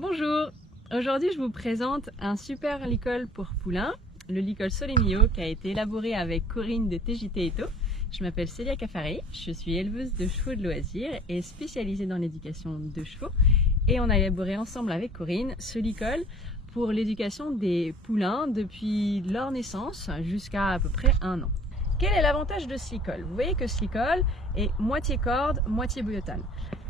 Bonjour, aujourd'hui je vous présente un super licol pour poulains, le licol Solemio qui a été élaboré avec Corinne de TJT Eto. Je m'appelle Célia Caffarelli, je suis éleveuse de chevaux de loisirs et spécialisée dans l'éducation de chevaux. Et on a élaboré ensemble avec Corinne ce licol pour l'éducation des poulains depuis leur naissance jusqu'à peu près 1 an. Quel est l'avantage de ce licol? Vous voyez que ce licol est moitié corde, moitié boyotane.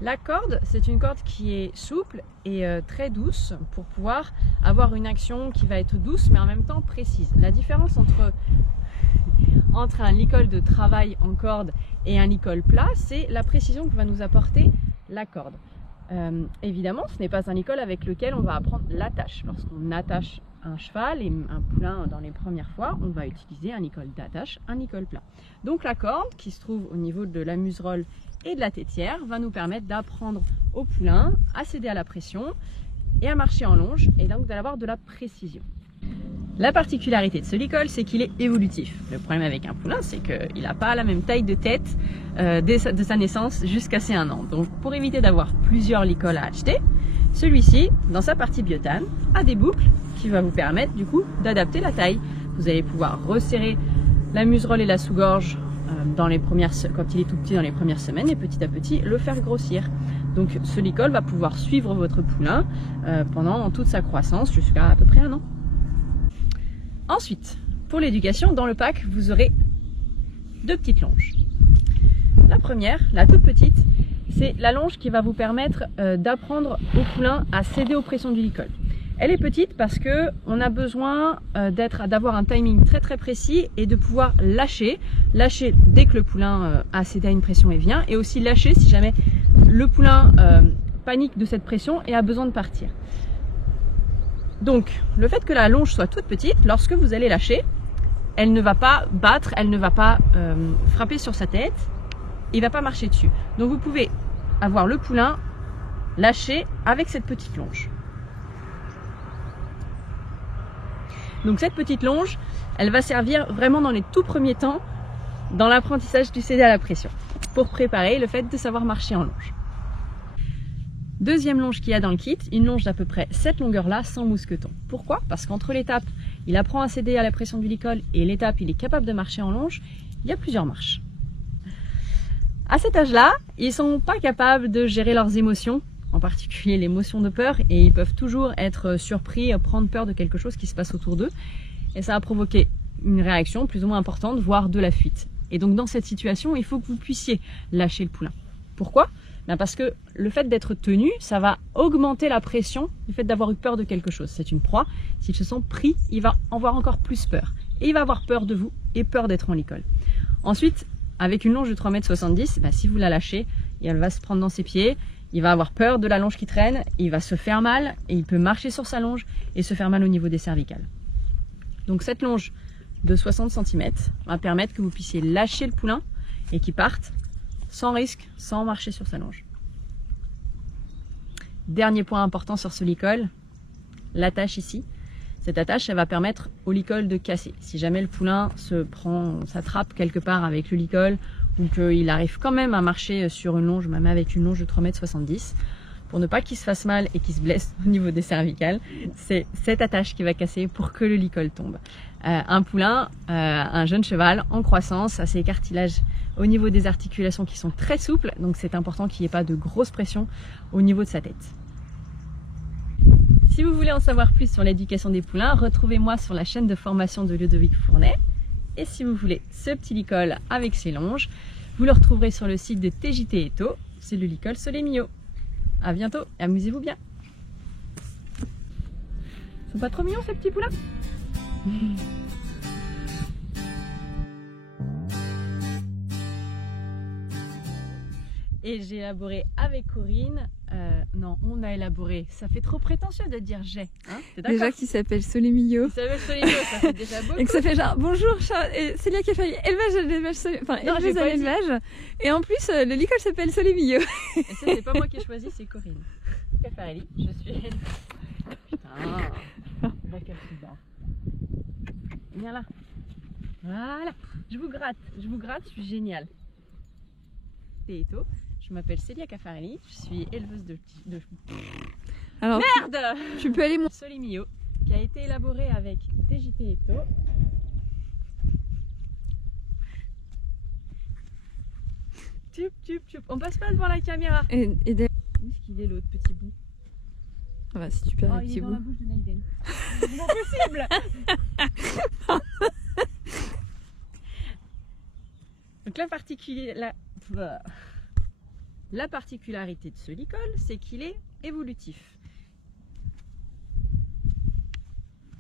La corde, c'est une corde qui est souple et très douce pour pouvoir avoir une action qui va être douce mais en même temps précise. La différence entre un licol de travail en corde et un licol plat, c'est la précision que va nous apporter la corde. Évidemment, ce n'est pas un licol avec lequel on va apprendre l'attache. Lorsqu'on attache un cheval et un poulain dans les premières fois, on va utiliser un licol d'attache, un licol plat. Donc la corde qui se trouve au niveau de la muserolle et de la tétière va nous permettre d'apprendre au poulain à céder à la pression et à marcher en longe et donc d'avoir de la précision. La particularité de ce licol, c'est qu'il est évolutif. Le problème avec un poulain, c'est qu'il n'a pas la même taille de tête de sa naissance jusqu'à ses 1 an. Donc pour éviter d'avoir plusieurs licols à acheter, celui-ci, dans sa partie biotane, a des boucles qui vont vous permettre du coup d'adapter la taille. Vous allez pouvoir resserrer la muserolle et la sous-gorge quand il est tout petit dans les premières semaines et petit à petit le faire grossir. Donc ce licol va pouvoir suivre votre poulain pendant toute sa croissance jusqu'à peu près 1 an. Ensuite, pour l'éducation, dans le pack, vous aurez 2 petites longes. La première, la toute petite, c'est la longe qui va vous permettre d'apprendre au poulain à céder aux pressions du licol. Elle est petite parce qu'on a besoin d'avoir un timing très précis et de pouvoir lâcher dès que le poulain a cédé à une pression et vient, et aussi lâcher si jamais le poulain panique de cette pression et a besoin de partir. Donc, le fait que la longe soit toute petite, lorsque vous allez lâcher, elle ne va pas battre, elle ne va pas frapper sur sa tête, il ne va pas marcher dessus. Donc vous pouvez avoir le poulain lâché avec cette petite longe. Donc cette petite longe, elle va servir vraiment dans les tout premiers temps dans l'apprentissage du céder à la pression, pour préparer le fait de savoir marcher en longe. Deuxième longe qu'il y a dans le kit, une longe d'à peu près cette longueur-là sans mousqueton. Pourquoi? Parce qu'entre l'étape, il apprend à céder à la pression du licol et l'étape, il est capable de marcher en longe, il y a plusieurs marches. À cet âge-là, ils ne sont pas capables de gérer leurs émotions, en particulier l'émotion de peur, et ils peuvent toujours être surpris, prendre peur de quelque chose qui se passe autour d'eux. Et ça va provoquer une réaction plus ou moins importante, voire de la fuite. Et donc dans cette situation, il faut que vous puissiez lâcher le poulain. Pourquoi? Parce que le fait d'être tenu, ça va augmenter la pression du fait d'avoir eu peur de quelque chose. C'est une proie. S'il se sent pris, il va en avoir encore plus peur. Et il va avoir peur de vous et peur d'être en licol. Ensuite, avec une longe de 3,70 m, si vous la lâchez, elle va se prendre dans ses pieds, il va avoir peur de la longe qui traîne, il va se faire mal et il peut marcher sur sa longe et se faire mal au niveau des cervicales. Donc cette longe de 60 cm va permettre que vous puissiez lâcher le poulain et qu'il parte sans risque, sans marcher sur sa longe. Dernier point important sur ce licol, l'attache ici. Cette attache, elle va permettre au licol de casser. Si jamais le poulain s'attrape quelque part avec le licol ou qu'il arrive quand même à marcher sur une longe, même avec une longe de 3,70 m, pour ne pas qu'il se fasse mal et qu'il se blesse au niveau des cervicales, c'est cette attache qui va casser pour que le licol tombe. Un poulain, un jeune cheval en croissance, a ses cartilages au niveau des articulations qui sont très souples, donc c'est important qu'il n'y ait pas de grosse pression au niveau de sa tête. Si vous voulez en savoir plus sur l'éducation des poulains, retrouvez-moi sur la chaîne de formation de Ludovic Fournet. Et si vous voulez ce petit licol avec ses longes, vous le retrouverez sur le site de TJT Eto, c'est le licol Solemio. À bientôt et amusez-vous bien. Ils sont pas trop mignons ces petits poulains? Et j'ai élaboré avec Corinne, non, on a élaboré, ça fait trop prétentieux de dire j'ai, hein, t'es d'accord? Déjà qui s'appelle Solemio. Qui s'appelle Solemio, ça fait déjà beaucoup. Et que ça fait genre, bonjour, Célia Caffarelli, élevage à l'élevage. Et en plus, le licol s'appelle Solemio. Et ça, c'est pas moi qui ai choisi, c'est Corinne Caffarelli, je suis... Putain, la capsule. Viens là. Voilà, je vous gratte, je suis géniale. C'est Eto. Je m'appelle Célia Caffarelli, je suis éleveuse Alors, merde, tu peux aller moins. Solimio, qui a été élaboré avec TJT Ecto. Tup, tup, tup. On passe pas devant la caméra. Et Où est-ce qu'il est l'autre petit bout? ah bah, si tu perds le il petit est dans bout. la bouche de Naiden. C'est impossible. Donc la particularité de ce licol, c'est qu'il est évolutif.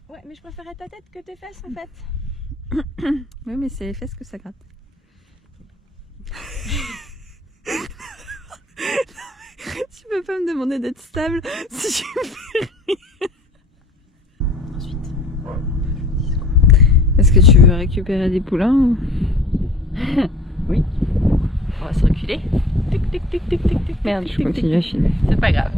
Ouais, mais je préférais ta tête que tes fesses en fait. Oui, mais c'est les fesses que ça gratte. Tu peux pas me demander d'être stable si tu fais rire. Ensuite. Est-ce que tu veux récupérer des poulains ou... Oui. On va se reculer. Tic, tic, tic, tic, tic, tic, Merde, tic, je tic, continue tic. à filmer. C'est pas grave.